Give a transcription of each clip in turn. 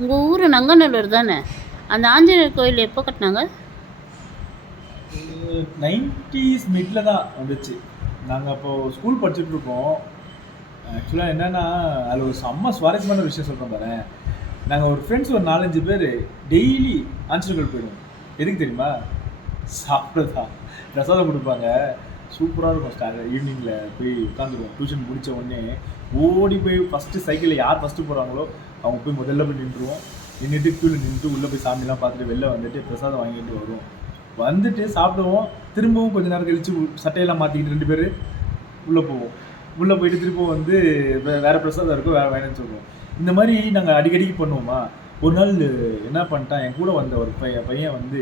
உங்க ஊரு நங்கநல்லூர் தானே? அந்த ஆஞ்சநேயர் கோயில் எப்போ கட்டுனாங்க? 90s மிட்ல தான் வந்துச்சு. நாங்க அப்போ ஸ்கூல் படிச்சுட்டு இருக்கோம். ஆக்சுவலா என்னன்னா, அதில ஒரு செம்ம சுவாரஸ்யமான விஷயம் சொல்றேன் பாரேன். நாங்க ஒரு ஃப்ரெண்ட்ஸ் ஒரு 4, 5 பேரு டெய்லி ஆஞ்சநேயர் கோயில் போயிடுவோம். எதுக்கு தெரியுமா? சாப்பிட பிரசாதம் குடுப்பாங்க. சூப்பரா இருக்கும். ஈவினிங்ல போய் உட்காந்துருவோம். டியூஷன் முடிச்ச உடனே ஓடி போய் ஃபர்ஸ்ட்டு சைக்கிள்ல யார் ஃபர்ஸ்ட்டு போறாங்களோ, அவங்க போய் முதல்ல போய் நின்றுவோம். நின்னுட்டு கியூல நின்னுட்டு உள்ள போய் சாமிலாம் பார்த்துட்டு வெளில வந்துட்டு பிரசாதம் வாங்கிட்டு வருவோம். வந்துட்டு சாப்பிடுவோம். திரும்பவும் கொஞ்ச நேரம் கழிச்சு சட்டையெல்லாம் மாத்திக்கிட்டு 2 பேரு உள்ள போவோம். உள்ள போயிட்டு திரும்பவும் வந்து வேற பிரசாதம் இருக்கும், வேற வேணும்னு சொல்லுவோம். இந்த மாதிரி நாங்க அடிக்கடிக்கு பண்ணுவோமா. ஒரு நாள் என்ன பண்ணிட்டான், என் கூட வந்த ஒரு பையன் வந்து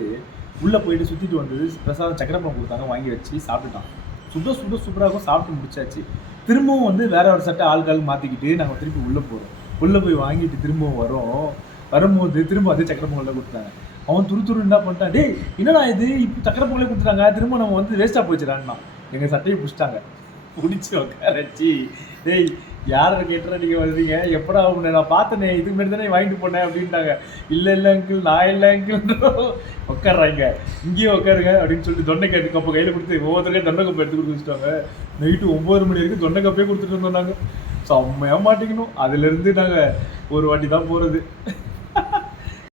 உள்ள போயிட்டு சுத்திட்டு வந்தது பிரசாதம் சக்கரை பழம் கொடுத்தாங்க, வாங்கி வச்சு சாப்பிட்டுட்டான். சூப்பராக இருக்கும். சாப்பிட்டு முடிச்சாச்சு. திரும்பவும் வந்து வேற ஒரு சட்டை ஆளுக்கு மாத்திக்கிட்டு நாங்க திருப்பி உள்ள போறோம். உள்ள போய் வாங்கிட்டு திரும்பவும் வரோம். வரும்போது திரும்ப அதே சக்கரை பொங்கல் கொடுத்தாங்க. அவன் துரு என்ன பண்ணிட்டான், டேய் என்னடா இது இப்போ சக்கரை பொங்கலே கொடுத்துட்டாங்க, திரும்ப நம்ம வந்து வேஸ்டா போச்சுடான்னா. எங்க சட்டையை பிடிச்சிட்டாங்க. பிடிச்சி உட்கார வச்சு, டேய் யாரை கேட்டுறா நீங்க வருவீங்க, எப்படா உன்னை நான் பார்த்தனே, இதுக்கு முன்னாடி தானே வாங்கிட்டு போனேன் அப்படின்ட்டாங்க. இல்லை அங்கிள், நான் இல்லை அங்கிள். உட்காடுறாங்க, இங்கேயே உட்காருங்க அப்படின்னு சொல்லிட்டு தொண்டை கப்பு கையில் கொடுத்து ஒவ்வொருத்தரையும் தொண்டை கப்பு எடுத்து கொடுத்து வச்சுட்டாங்க. நைட்டு 9 மணி வரைக்கும் தொண்டை கப்பே கொடுத்துட்டு இருந்தோம். நாங்கள் செம்மையாக மாட்டிக்கணும். அதுலேருந்து நாங்கள் ஒரு வாட்டி தான் போகிறது.